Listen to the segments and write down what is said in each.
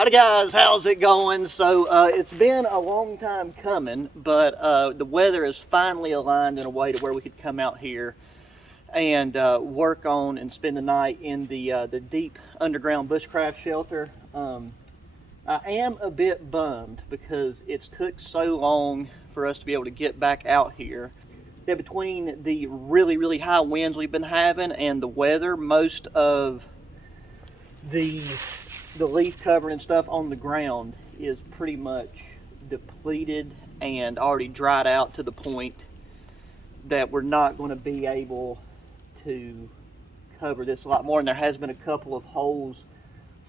Howdy guys, how's it going? So it's been a long time coming, but the weather is finally aligned in a way to where we could come out here and work on and spend the night in the deep underground bushcraft shelter. I am a bit bummed because it's took so long for us to be able to get back out here that between the really high winds we've been having and the weather, most of the leaf cover and stuff on the ground is pretty much depleted and already dried out to the point that we're not going to be able to cover this a lot more. And there has been a couple of holes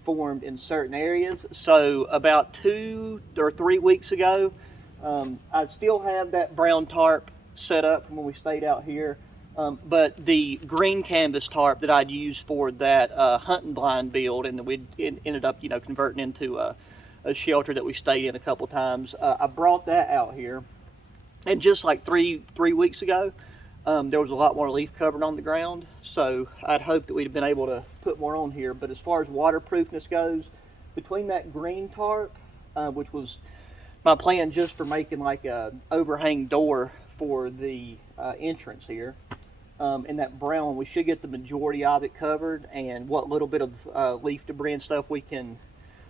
formed in certain areas. So about 2 or 3 weeks ago, I still have that brown tarp set up from when we stayed out here. But the green canvas tarp that I'd used for that hunting blind build, and we ended up, converting into a shelter that we stayed in a couple times. I brought that out here, and just like three weeks ago, there was a lot more leaf covered on the ground. So I'd hoped that we'd have been able to put more on here. But as far as waterproofness goes, between that green tarp, which was my plan just for making like a overhang door for the entrance here, and that brown, we should get the majority of it covered, and what little bit of leaf debris and stuff we can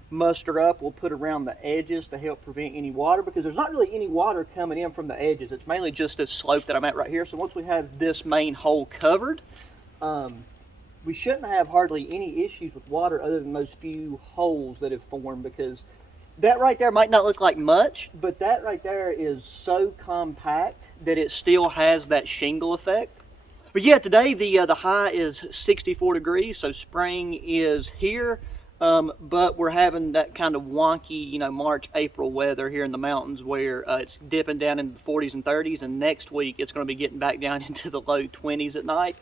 muster up, we'll put around the edges to help prevent any water, because there's not really any water coming in from the edges. It's mainly just this slope that I'm at right here. So once we have this main hole covered, we shouldn't have hardly any issues with water other than those few holes that have formed, because that right there might not look like much, but that right there is so compact that it still has that shingle effect. But yeah, today the high is 64 degrees, so spring is here, but we're having that kind of wonky, March, April weather here in the mountains where it's dipping down into the 40s and 30s, and next week it's going to be getting back down into the low 20s at night.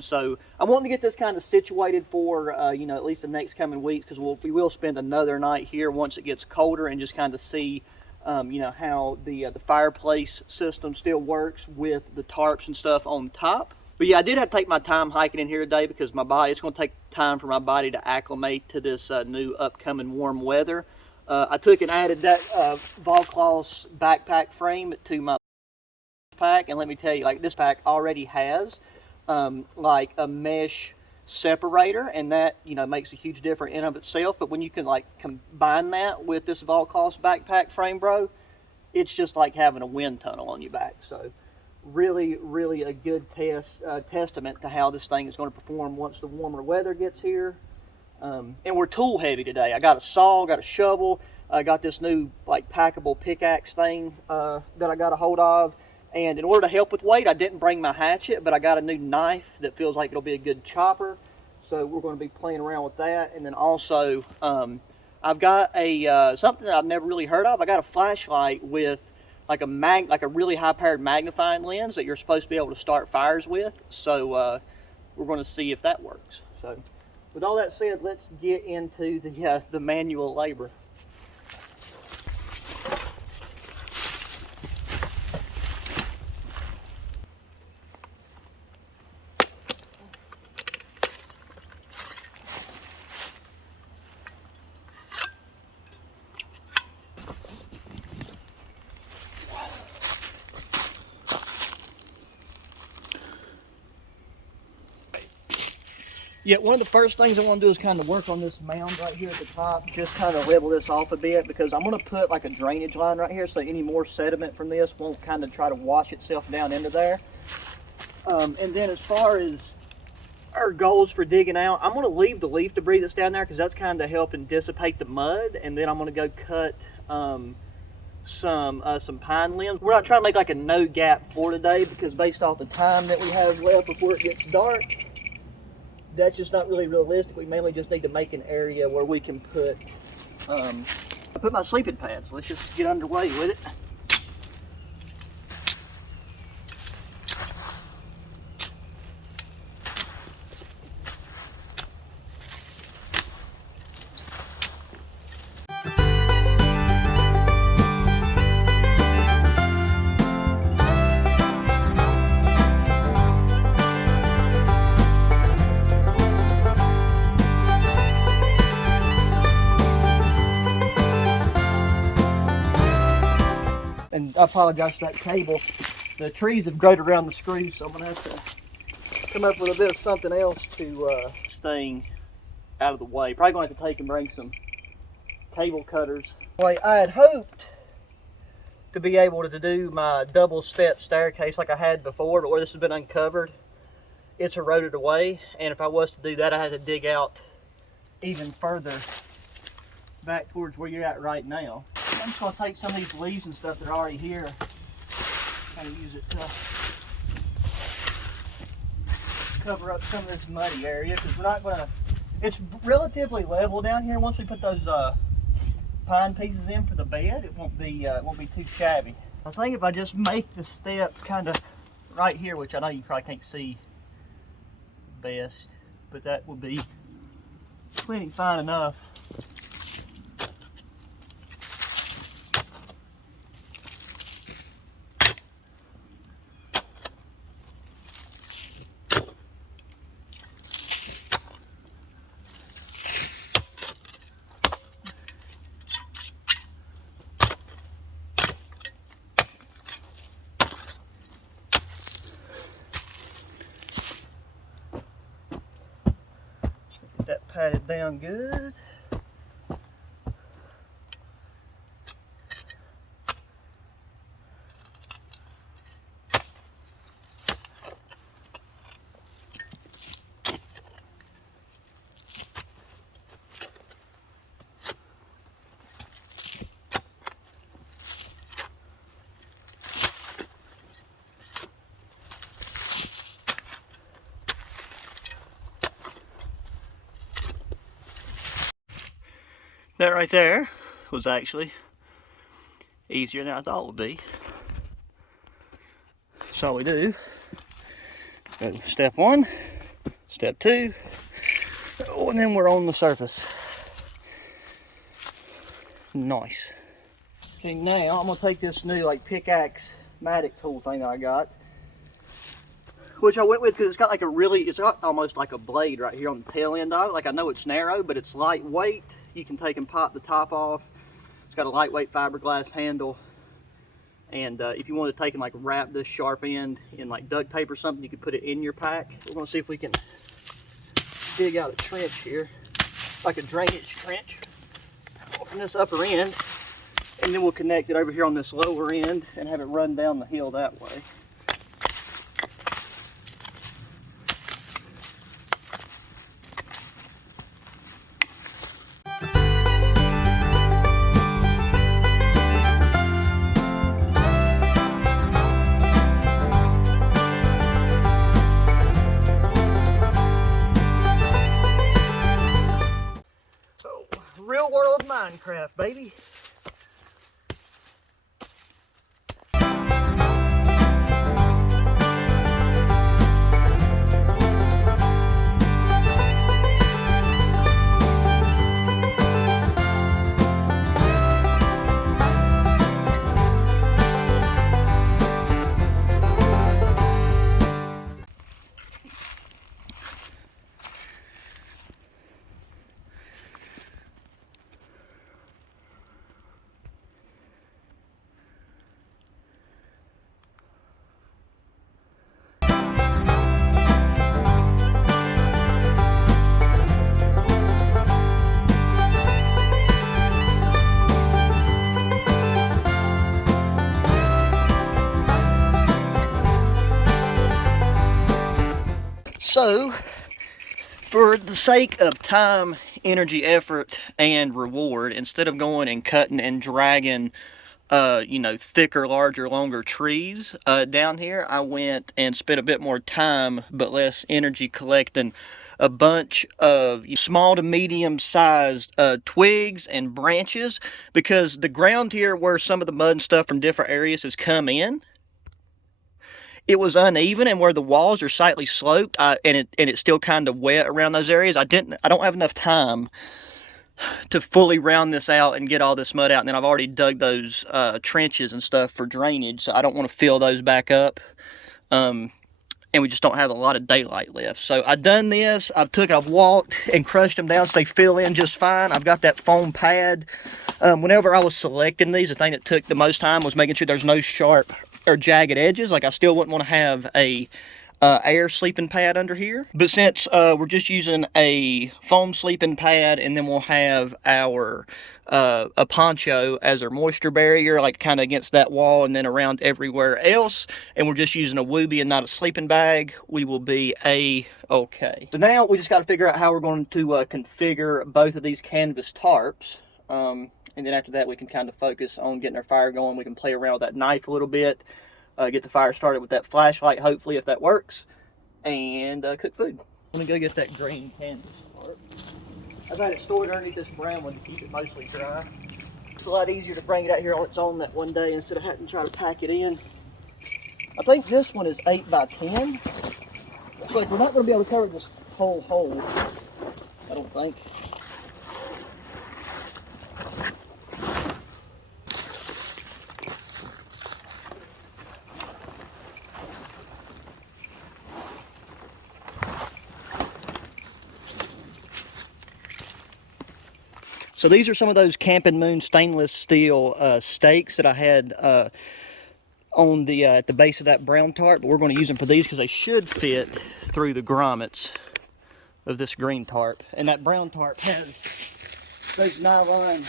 So I'm wanting to get this kind of situated for, at least the next coming weeks, because we will spend another night here once it gets colder and just kind of see how the fireplace system still works with the tarps and stuff on top. But yeah, I did have to take my time hiking in here today because it's going to take time for my body to acclimate to this new upcoming warm weather. I took and added that Volcloss backpack frame to my pack, and let me tell you, like, this pack already has like a mesh separator, and that makes a huge difference in of itself. But when you can like combine that with this Volcloss backpack frame, bro, it's just like having a wind tunnel on your back. So really a good testament to how this thing is going to perform once the warmer weather gets here. And we're tool heavy today. I got a saw, got a shovel, I got this new like packable pickaxe thing that I got a hold of. And in order to help with weight, I didn't bring my hatchet, but I got a new knife that feels like it'll be a good chopper. So we're going to be playing around with that. And then also, I've got something that I've never really heard of. I got a flashlight with like a really high-powered magnifying lens that you're supposed to be able to start fires with. So we're going to see if that works. So with all that said, let's get into the manual labor. Yeah, one of the first things I want to do is kind of work on this mound right here at the top, just kind of level this off a bit, because I'm going to put like a drainage line right here so any more sediment from this won't kind of try to wash itself down into there. And then as far as our goals for digging out, I'm going to leave the leaf debris that's down there because that's kind of helping dissipate the mud, and then I'm going to go cut some pine limbs. We're not trying to make like a no gap floor today, because based off the time that we have left before it gets dark, that's just not really realistic. We mainly just need to make an area where we can put my sleeping pads. Let's just get underway with it. And I apologize for that cable. The trees have grown around the screws, so I'm gonna have to come up with a bit of something else to staying out of the way. Probably gonna have to take and bring some cable cutters. Well, I had hoped to be able to do my double step staircase like I had before, but where this has been uncovered, it's eroded away. And if I was to do that, I had to dig out even further back towards where you're at right now. I'm just gonna take some of these leaves and stuff that are already here and use it to cover up some of this muddy area, because we're not gonna, it's relatively level down here. Once we put those pine pieces in for the bed, it won't be too shabby. I think if I just make the step kind of right here, which I know you probably can't see best, but that will be plenty fine enough. Get that patted down good. That right there was actually easier than I thought it would be. So all we do, go step one, step two, oh, and then we're on the surface. Nice. Okay, now I'm gonna take this new like pickaxe matic tool thing that I got, which I went with because it's got like a really, it's got almost like a blade right here on the tail end of it. Like, I know it's narrow, but it's lightweight. You can take and pop the top off. It's got a lightweight fiberglass handle. And if you want to take and like wrap this sharp end in like duct tape or something, you could put it in your pack. We're gonna see if we can dig out a trench here, like a drainage trench. Open this upper end, and then we'll connect it over here on this lower end and have it run down the hill that way. Real world Minecraft, baby. So, for the sake of time, energy, effort, and reward, instead of going and cutting and dragging, you know, thicker, larger, longer trees down here, I went and spent a bit more time but less energy collecting a bunch of small to medium sized twigs and branches, because the ground here where some of the mud and stuff from different areas has come in, it was uneven, and where the walls are slightly sloped, and it's still kind of wet around those areas. I don't have enough time to fully round this out and get all this mud out. And then I've already dug those trenches and stuff for drainage, so I don't want to fill those back up. and we just don't have a lot of daylight left. So I've done this. I've walked and crushed them down so they fill in just fine. I've got that foam pad. Whenever I was selecting these, the thing that took the most time was making sure there's no sharp or jagged edges. Like I still wouldn't want to have a air sleeping pad under here. But since we're just using a foam sleeping pad, and then we'll have our a poncho as our moisture barrier, like kind of against that wall and then around everywhere else, and we're just using a woobie and not a sleeping bag, we will be okay. So now we just got to figure out how we're going to configure both of these canvas tarps. And then after that, we can kind of focus on getting our fire going. We can play around with that knife a little bit, get the fire started with that flashlight, hopefully, if that works, and cook food. I'm gonna go get that green canvas tarp. I've had it stored underneath this brown one to keep it mostly dry. It's a lot easier to bring it out here on its own that one day instead of having to try to pack it in. I think this one is 8 by 10. Looks like we're not gonna be able to cover this whole hole, I don't think. So these are some of those Camp and Moon stainless steel stakes that I had on the at the base of that brown tarp, but we're going to use them for these because they should fit through the grommets of this green tarp. And that brown tarp has those nylon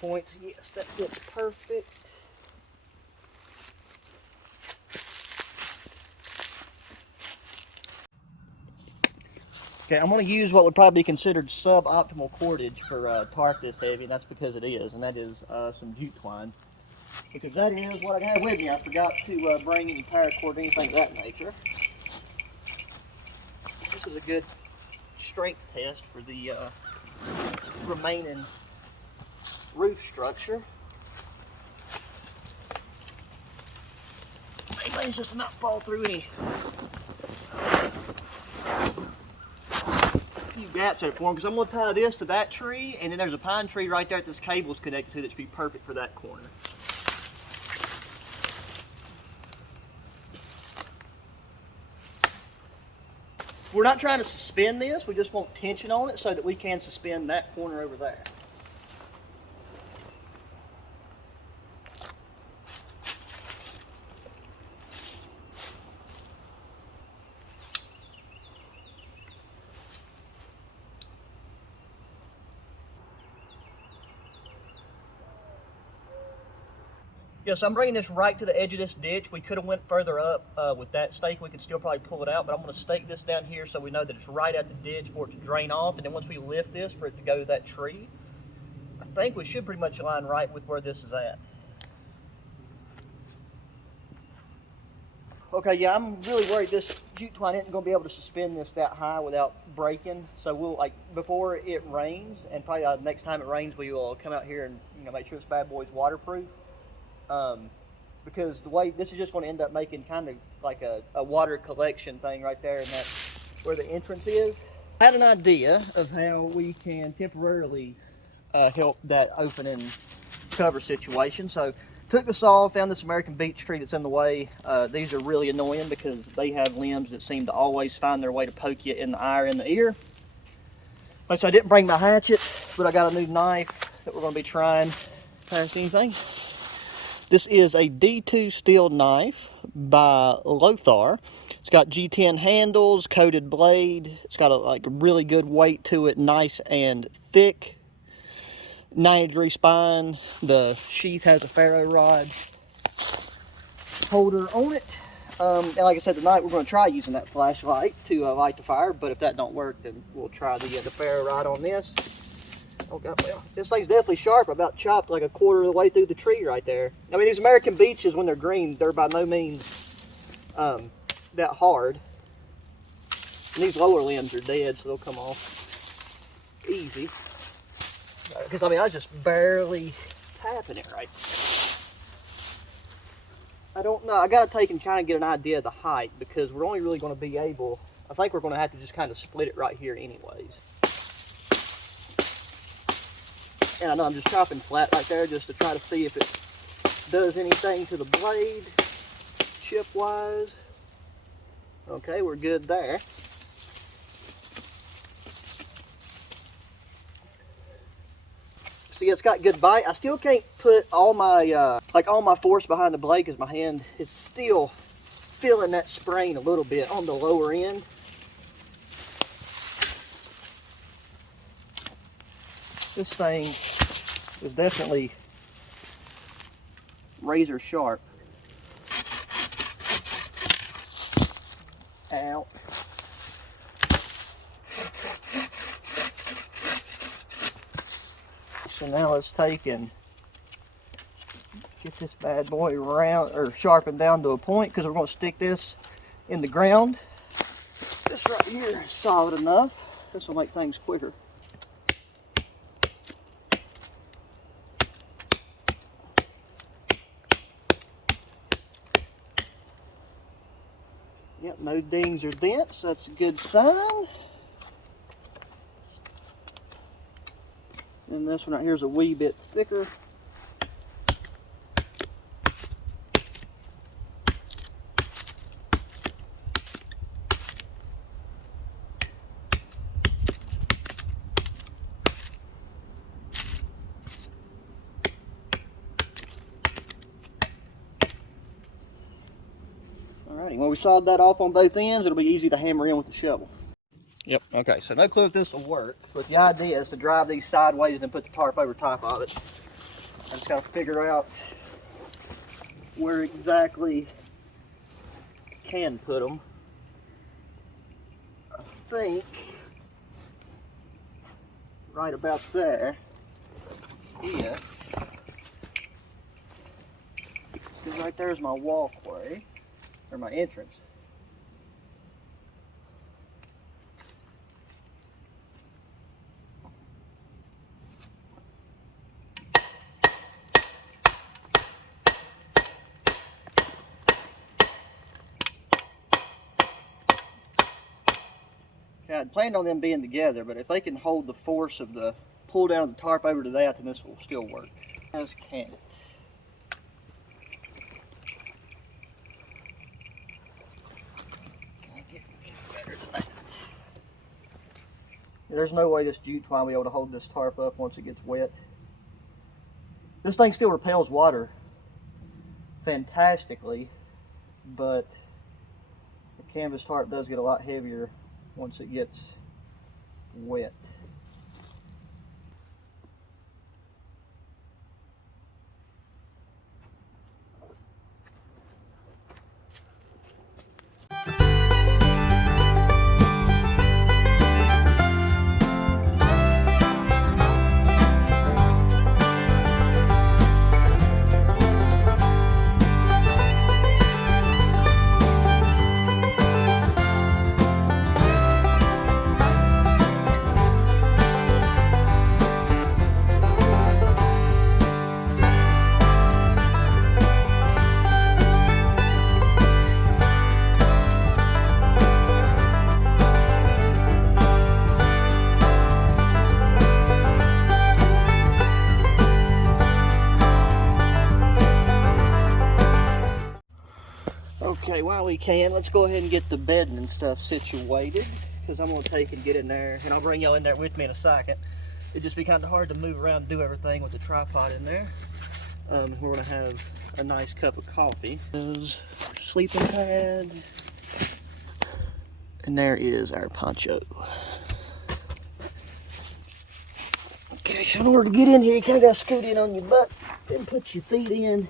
points. Yes, that fits perfect. Okay, I'm going to use what would probably be considered suboptimal cordage for tarp this heavy, and that's because it is, and that is some jute twine. Because that is what I have with me. I forgot to bring any paracord or anything of that nature. This is a good strength test for the remaining roof structure. Main just to not fall through any few gaps there for them, because I'm going to tie this to that tree, and then there's a pine tree right there that this cable is connected to that should be perfect for that corner. We're not trying to suspend this, we just want tension on it so that we can suspend that corner over there. Yes, I'm bringing this right to the edge of this ditch. We could have went further up with that stake. We could still probably pull it out, but I'm going to stake this down here so we know that it's right at the ditch for it to drain off. And then once we lift this for it to go to that tree, I think we should pretty much align right with where this is at. Okay, yeah, I'm really worried this jute twine isn't going to be able to suspend this that high without breaking. So we'll, like, before it rains, and probably next time it rains, we will come out here and make sure this bad boy's waterproof. Because the way this is just going to end up making kind of like a water collection thing right there, and that's where the entrance is. I had an idea of how we can temporarily help that open and cover situation. So took the saw, found this American beech tree that's in the way. These are really annoying because they have limbs that seem to always find their way to poke you in the eye or in the ear. So I didn't bring my hatchet, but I got a new knife that we're going to be trying past anything. This is a D2 steel knife by Lothar. It's got G10 handles, coated blade. It's got a really good weight to it, nice and thick. 90-degree spine. The sheath has a ferro rod holder on it. And like I said, tonight we're going to try using that flashlight to light the fire. But if that don't work, then we'll try the ferro rod on this. Oh God, well, this thing's definitely sharp. I about chopped like a quarter of the way through the tree right there. I mean, these American beeches, when they're green, they're by no means that hard. And these lower limbs are dead, so they'll come off easy. Because, I mean, I was just barely tapping it right there. I don't know. I got to take and kind of get an idea of the height, because we're only really going to be able, I think we're going to have to just kind of split it right here anyways. And I know I'm just chopping flat right there just to try to see if it does anything to the blade chip wise. Okay, we're good there. See, it's got good bite. I still can't put all my all my force behind the blade because my hand is still feeling that sprain a little bit on the lower end. This thing is definitely razor sharp. Ow. So now let's take and get this bad boy round or sharpened down to a point, because we're going to stick this in the ground. This right here is solid enough. This will make things quicker. Yep, no dings or dents. That's a good sign. And this one right here is a wee bit thicker. Alrighty, when we sawed that off on both ends, it'll be easy to hammer in with the shovel. Yep, okay, so no clue if this will work, but the idea is to drive these sideways and put the tarp over top of it. I just gotta figure out where exactly I can put them. I think right about there. Yeah. Because right there's my walkway, or my entrance. Yeah, I'd planned on them being together, but if they can hold the force of the pull down of the tarp over to that, then this will still work. As can it. Can't get any better than that. There's no way this jute twine will be able to hold this tarp up once it gets wet. This thing still repels water fantastically, but the canvas tarp does get a lot heavier once it gets wet. Okay, while we can, let's go ahead and get the bedding and stuff situated, because I'm going to take and get in there, and I'll bring y'all in there with me in a second. It'd just be kind of hard to move around and do everything with the tripod in there. We're going to have a nice cup of coffee. There's our sleeping pad, and there is our poncho. Okay, so in order to get in here, you kind of got to scoot in on your butt, then put your feet in.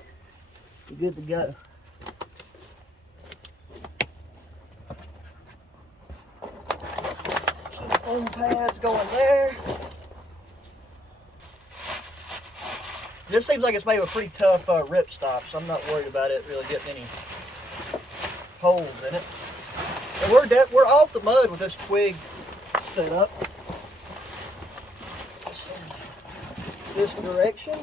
You're good to go. Foam pads going there. This seems like it's made with a pretty tough ripstop, so I'm not worried about it really getting any holes in it. And we're off the mud with this twig set up. This direction.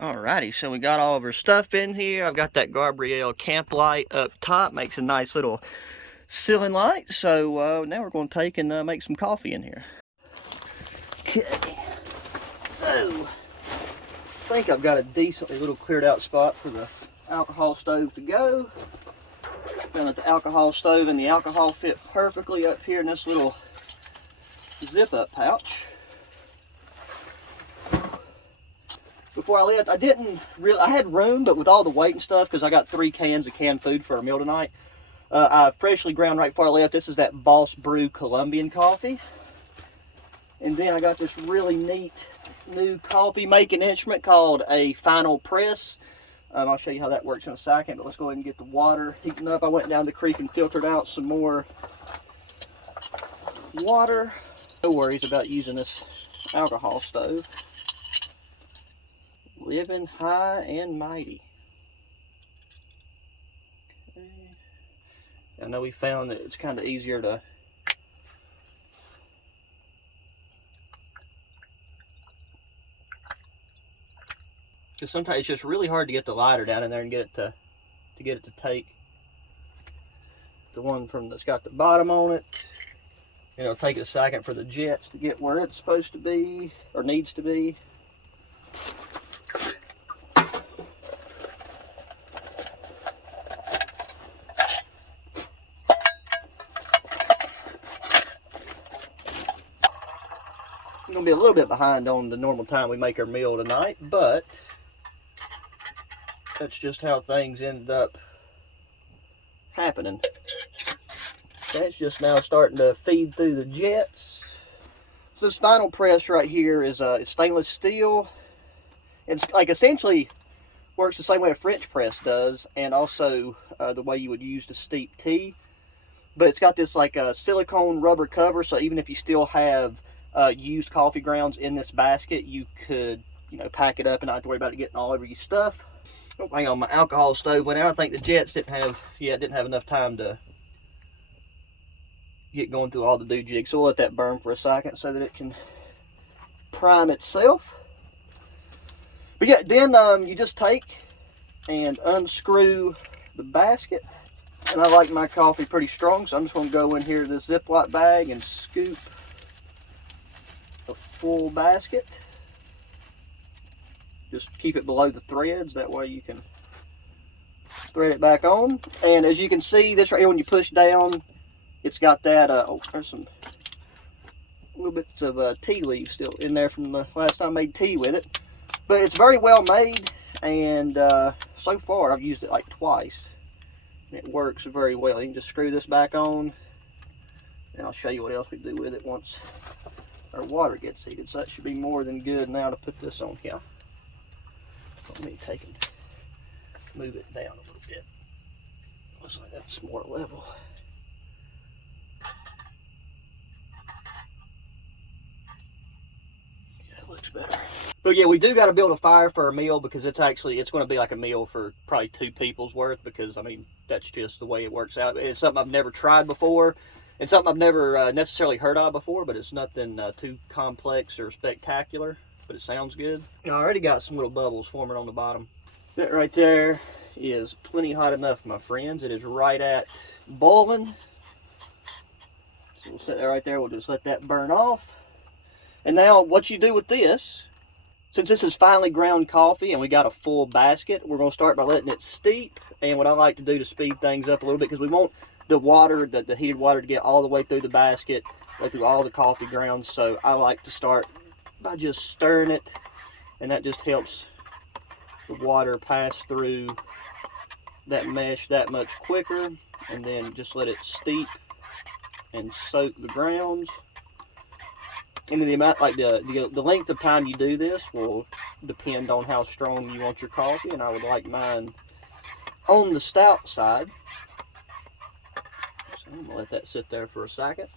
Alrighty, so we got all of our stuff in here. I've got that Gabrielle camp light up top, makes a nice little ceiling light. So now we're going to take and make some coffee in here. Okay, so I think I've got a decently little cleared out spot for the alcohol stove to go. Found that the alcohol stove and the alcohol fit perfectly up here in this little zip up pouch. Before I left, I had room, but with all the weight and stuff, because I got 3 cans of canned food for a meal tonight, I freshly ground right before I left. This is that Boss Brew Colombian coffee. And then I got this really neat new coffee making instrument called a final press. I'll show you how that works in a second, but let's go ahead and get the water heating up. I went down the creek and filtered out some more water. No worries about using this alcohol stove. Living high and mighty. Okay. I know we found that it's kind of easier to because sometimes it's just really hard to get the lighter down in there and get it to take. The one that's got the bottom on it. And it'll take a second for the jets to get where it's supposed to be or needs to be. I'm gonna be a little bit behind on the normal time we make our meal tonight, but that's just how things ended up happening. That's just now starting to feed through the jets. So this final press right here is stainless steel. It's like essentially works the same way a French press does, and also the way you would use to steep tea. But it's got this like a silicone rubber cover, so even if you still have used coffee grounds in this basket, you could, pack it up and not have to worry about it getting all over your stuff. Oh, hang on, my alcohol stove went out. I think the jets didn't have enough time to get going through all the doojigs. So we'll let that burn for a second so that it can prime itself. But yeah, then you just take and unscrew the basket. And I like my coffee pretty strong, so I'm just going to go in here to this Ziploc bag and scoop a full basket. Just keep it below the threads, that way you can thread it back on. And as you can see, this right here, when you push down, it's got that, there's some little bits of tea leaves still in there from the last time I made tea with it. But it's very well made, and so far I've used it like twice. It works very well. You can just screw this back on, and I'll show you what else we do with it once our water gets heated. So that should be more than good now to put this on here. Let me take and move it down a little bit. Looks like that's more level. Yeah, it looks better. But yeah, we do got to build a fire for our meal, because it's going to be like a meal for probably 2 people's worth, because I mean, that's just the way it works out. It's something I've never tried before. It's something I've never necessarily heard of before, but it's nothing too complex or spectacular, but it sounds good. I already got some little bubbles forming on the bottom. That right there is plenty hot enough, my friends. It is right at boiling. So we'll set that right there. We'll just let that burn off. And now what you do with this, since this is finely ground coffee and we got a full basket, we're going to start by letting it steep. And what I like to do to speed things up a little bit, because we want the water, the heated water, to get all the way through the basket, go through all the coffee grounds. So I like to start by just stirring it, and that just helps the water pass through that mesh that much quicker. And then just let it steep and soak the grounds. And then the amount, like the length of time you do this will depend on how strong you want your coffee. And I would like mine on the stout side. So I'm gonna let that sit there for a second.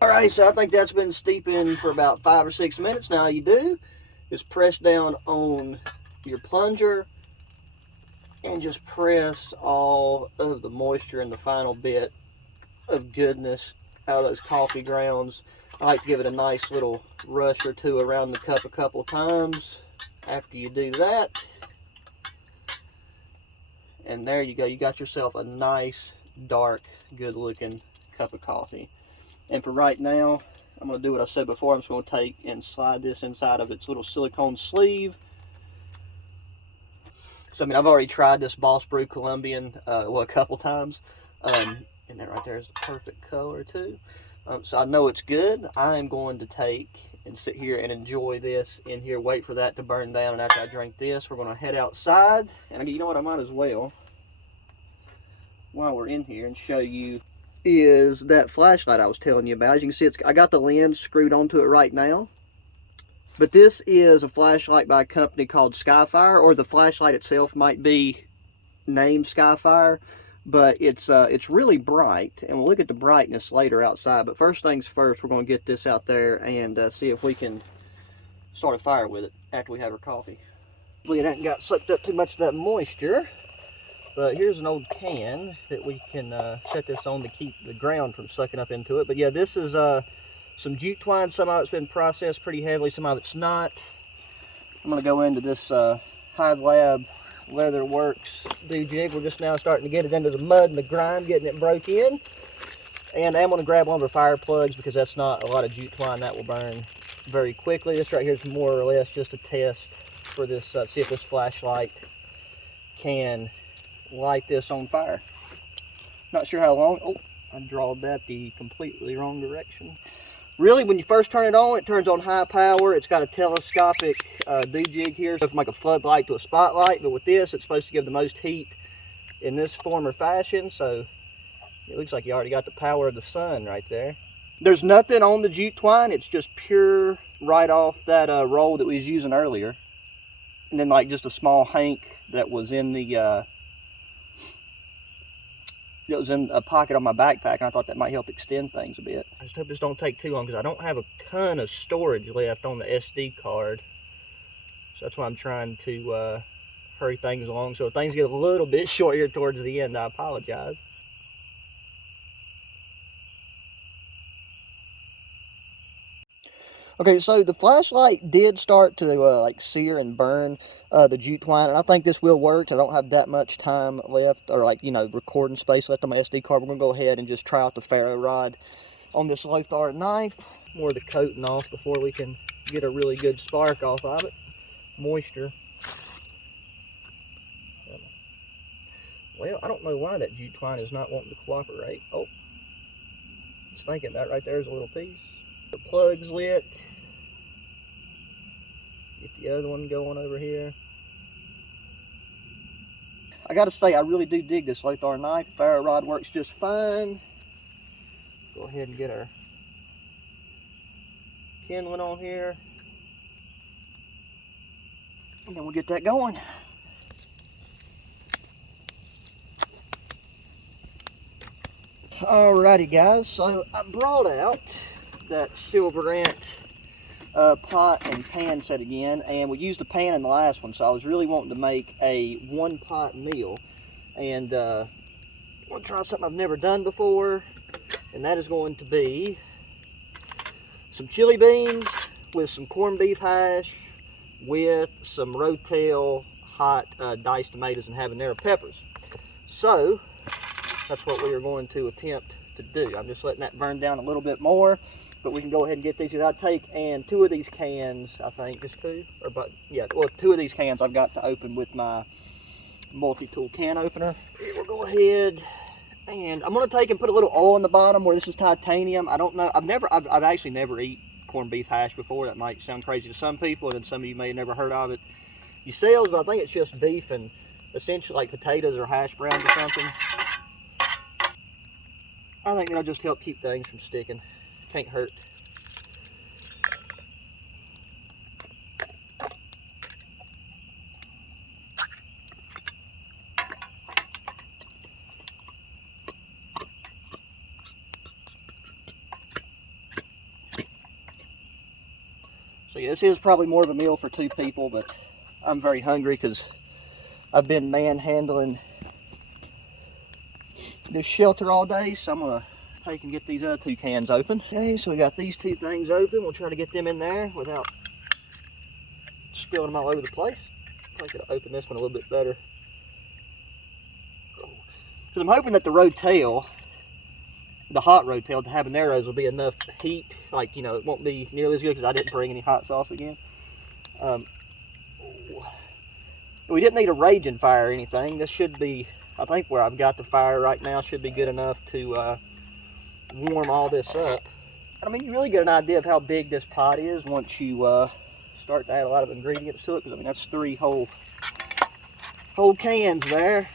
All right, so I think that's been steeping for about 5 or 6 minutes. Now all you do is press down on your plunger and just press all of the moisture and the final bit of goodness out of those coffee grounds. I like to give it a nice little rush or two around the cup a couple times. After you do that, And there you go. You got yourself a nice, dark, good-looking cup of coffee. And for right now, I'm going to do what I said before. I'm just going to take and slide this inside of its little silicone sleeve. So, I mean, I've already tried this Boss Brew Colombian, a couple times. And that right there is a perfect color, too. So I know it's good. I am going to take and sit here and enjoy this in here, wait for that to burn down. And after I drink this, we're going to head outside. And you know what, I might as well, while we're in here, and show you is that flashlight I was telling you about. As you can see, I got the lens screwed onto it right now. But this is a flashlight by a company called Skyfire, or the flashlight itself might be named Skyfire. But it's really bright, and we'll look at the brightness later outside. But first things first, we're going to get this out there and see if we can start a fire with it after we have our coffee. Hopefully it hasn't got sucked up too much of that moisture. But here's an old can that we can set this on to keep the ground from sucking up into it. But yeah, this is some jute twine. Some of it's been processed pretty heavily, some of it's not. I'm going to go into this Hide Lab Leather Works do-jig. We're just now starting to get it into the mud and the grime, getting it broke in. And I'm going to grab one of our fire plugs because that's not a lot of jute twine. That will burn very quickly. This right here is more or less just a test for this, see if this flashlight can light this on fire. Not sure how long. Oh, I drawed that the completely wrong direction. Really, when you first turn it turns on high power. It's got a telescopic do-jig here, so from like a floodlight to a spotlight. But with this, it's supposed to give the most heat in this form or fashion. So it looks like you already got the power of the sun right there. There's nothing on the jute twine. It's just pure right off that roll that we was using earlier. And then like just a small hank that was in the it was in a pocket on my backpack, and I thought that might help extend things a bit. I just hope this don't take too long because I don't have a ton of storage left on the SD card. So that's why I'm trying to hurry things along. So if things get a little bit short here towards the end, I apologize. Okay, so the flashlight did start to like sear and burn the jute twine, and I think this will work. I don't have that much time left, or like, you know, recording space left on my SD card. We're gonna go ahead and just try out the ferro rod on this Lothar knife. More of the coating off before we can get a really good spark off of it. Moisture. Well, I don't know why that jute twine is not wanting to cooperate. Oh, just thinking that right there is a little piece. The plug's lit. Get the other one going over here. I gotta say, I really do dig this Lothar knife. The ferro rod works just fine. Go ahead and get our kindling on here. And then we'll get that going. Alrighty guys, so I brought out that Silver Ant pot and pan set again, and we used a pan in the last one, so I was really wanting to make a one pot meal, and I want to try something I've never done before, and that is going to be some chili beans with some corned beef hash with some Rotel hot diced tomatoes and habanero peppers. So that's what we are going to attempt to do. I'm just letting that burn down a little bit more, but we can go ahead and get these. I'd take, and 2 of these cans, I think, just 2, or but yeah, well, 2 of these cans I've got to open with my multi-tool can opener. We'll go ahead, and I'm going to take and put a little oil in the bottom where this is titanium. I don't know, I've actually never eaten corned beef hash before. That might sound crazy to some people, and some of you may have never heard of it yourselves, but I think it's just beef and essentially like potatoes or hash browns or something. I think that'll just help keep things from sticking. Can't hurt. So yeah, this is probably more of a meal for 2 people, but I'm very hungry because I've been manhandling this shelter all day, so I'm gonna take and get these other 2 cans open. Okay, so we got these 2 things open. We'll try to get them in there without spilling them all over the place. Probably could open this one a little bit better. Because I'm hoping that the rotail, the hot rotail, the habaneros will be enough heat. Like, you know, it won't be nearly as good because I didn't bring any hot sauce again. We didn't need a raging fire or anything. This should be, I think where I've got the fire right now should be good enough to warm all this up. I mean, you really get an idea of how big this pot is once you start to add a lot of ingredients to it. Because I mean, that's 3 whole cans there.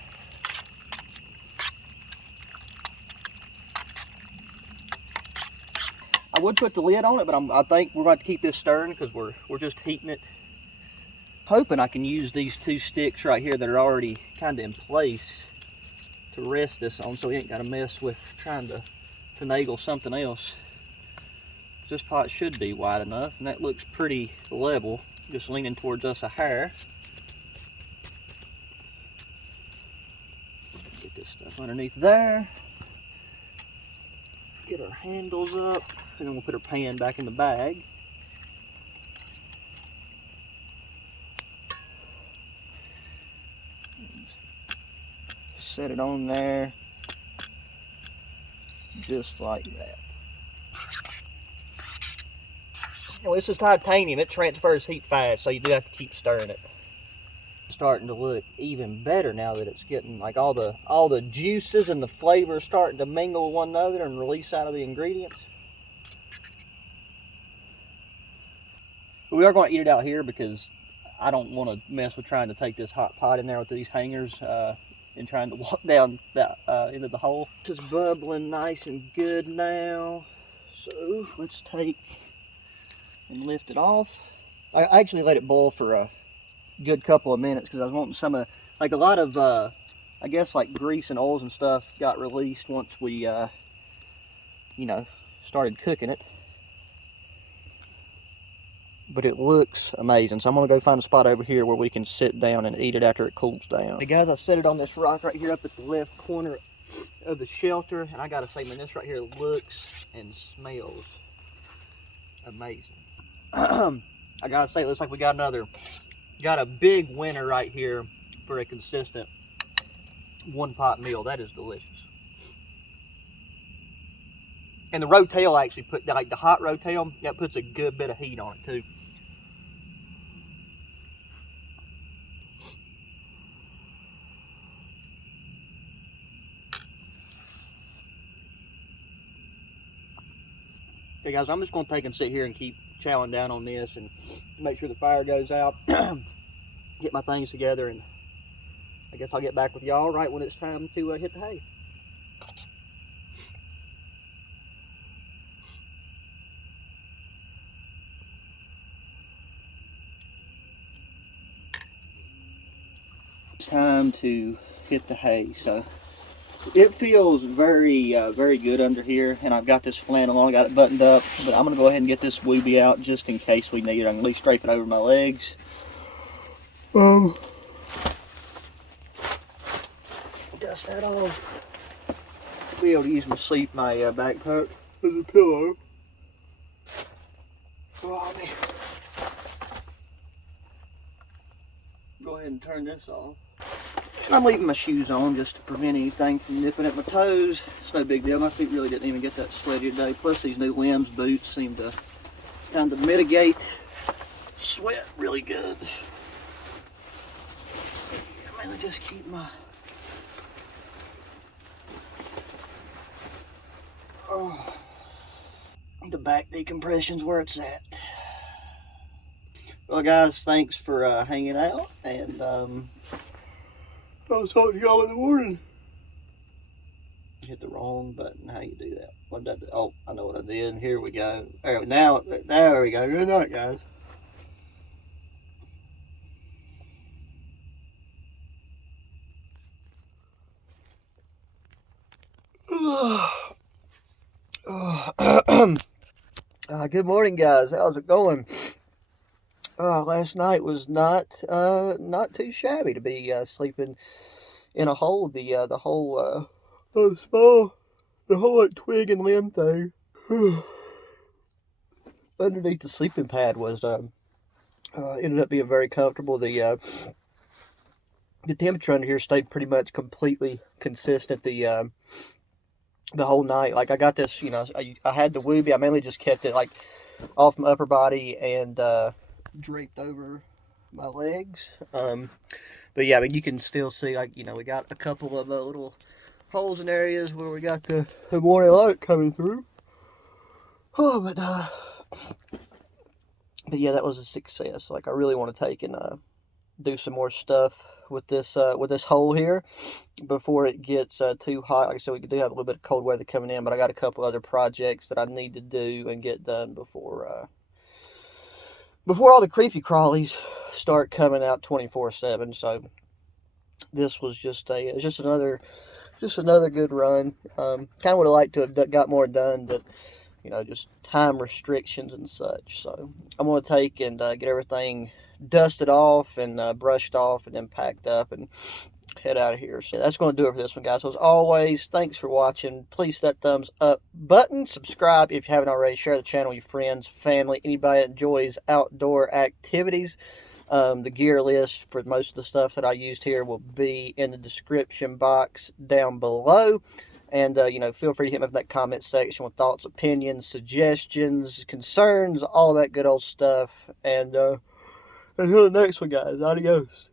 I would put the lid on it, but I think we're about to keep this stirring because we're just heating it. Hoping I can use these 2 sticks right here that are already kind of in place to rest this on, so we ain't got to mess with trying to finagle something else. This pot should be wide enough, and that looks pretty level, just leaning towards us a hair. Get this stuff underneath there. Get our handles up, and then we'll put our pan back in the bag. Set it on there, just like that. Well, this is titanium. It transfers heat fast, so you do have to keep stirring it. It's starting to look even better now that it's getting like all the juices and the flavors starting to mingle with one another and release out of the ingredients. But we are going to eat it out here because I don't want to mess with trying to take this hot pot in there with these hangers. And trying to walk down that into the hole. It's just bubbling nice and good now. So let's take and lift it off. I actually let it boil for a good couple of minutes because I was wanting some of, like a lot of, I guess like grease and oils and stuff got released once we, you know, started cooking it. But it looks amazing. So I'm gonna go find a spot over here where we can sit down and eat it after it cools down. Hey guys, I set it on this rock right here up at the left corner of the shelter, and I gotta say, man, this right here looks and smells amazing. I gotta say, it looks like we got a big winner right here for a consistent 1-pot meal. That is delicious. And the rotail actually put, like the hot rotail, that puts a good bit of heat on it too. Okay guys, I'm just going to take and sit here and keep chowing down on this and make sure the fire goes out, get my things together, and I guess I'll get back with y'all right when it's time to hit the hay. It's time to hit the hay. So it feels very very good under here, and I've got this flannel on, got it buttoned up, but I'm gonna go ahead and get this woobie out just in case we need it. I can at least drape it over my legs. Dust that off. Be able to use my backpack as a pillow. Oh man. Go ahead and turn this off. I'm leaving my shoes on just to prevent anything from nipping at my toes. It's no big deal. My feet really didn't even get that sweaty today. Plus these new limbs boots seem to kind of mitigate sweat really good. I'm gonna just keep my the back decompression's where it's at. Well guys, thanks for hanging out, and I'll talk to y'all in the morning. Hit the wrong button. How you do that? What did I do? Oh, I know what I did. Here we go. There we go. Good night, guys. Good morning, guys. How's it going? Last night was not too shabby to be sleeping in a hole. The whole like twig and limb thing underneath the sleeping pad was ended up being very comfortable. The the temperature under here stayed pretty much completely consistent the whole night. Like I got this, you know, I had the Wooby. I mainly just kept it like off my upper body and draped over my legs. But yeah, I mean, you can still see, like, you know, we got a couple of little holes in areas where we got the morning light coming through. Oh, but yeah, that was a success. Like, I really want to take and do some more stuff with this hole here before it gets too hot. Like I said, we do have a little bit of cold weather coming in, but I got a couple other projects that I need to do and get done before all the creepy crawlies start coming out 24/7. So this was just another good run. Kind of would have liked to have got more done, but you know, just time restrictions and such. So I'm going to take and get everything dusted off and brushed off and then packed up and head out of here. So that's going to do it for this one, guys. So as always, thanks for watching. Please hit that thumbs up button. Subscribe if you haven't already. Share the channel with your friends, family, anybody that enjoys outdoor activities. The gear list for most of the stuff that I used here will be in the description box down below. And, you know, feel free to hit me up in that comment section with thoughts, opinions, suggestions, concerns, all that good old stuff. And until the next one, guys, adios.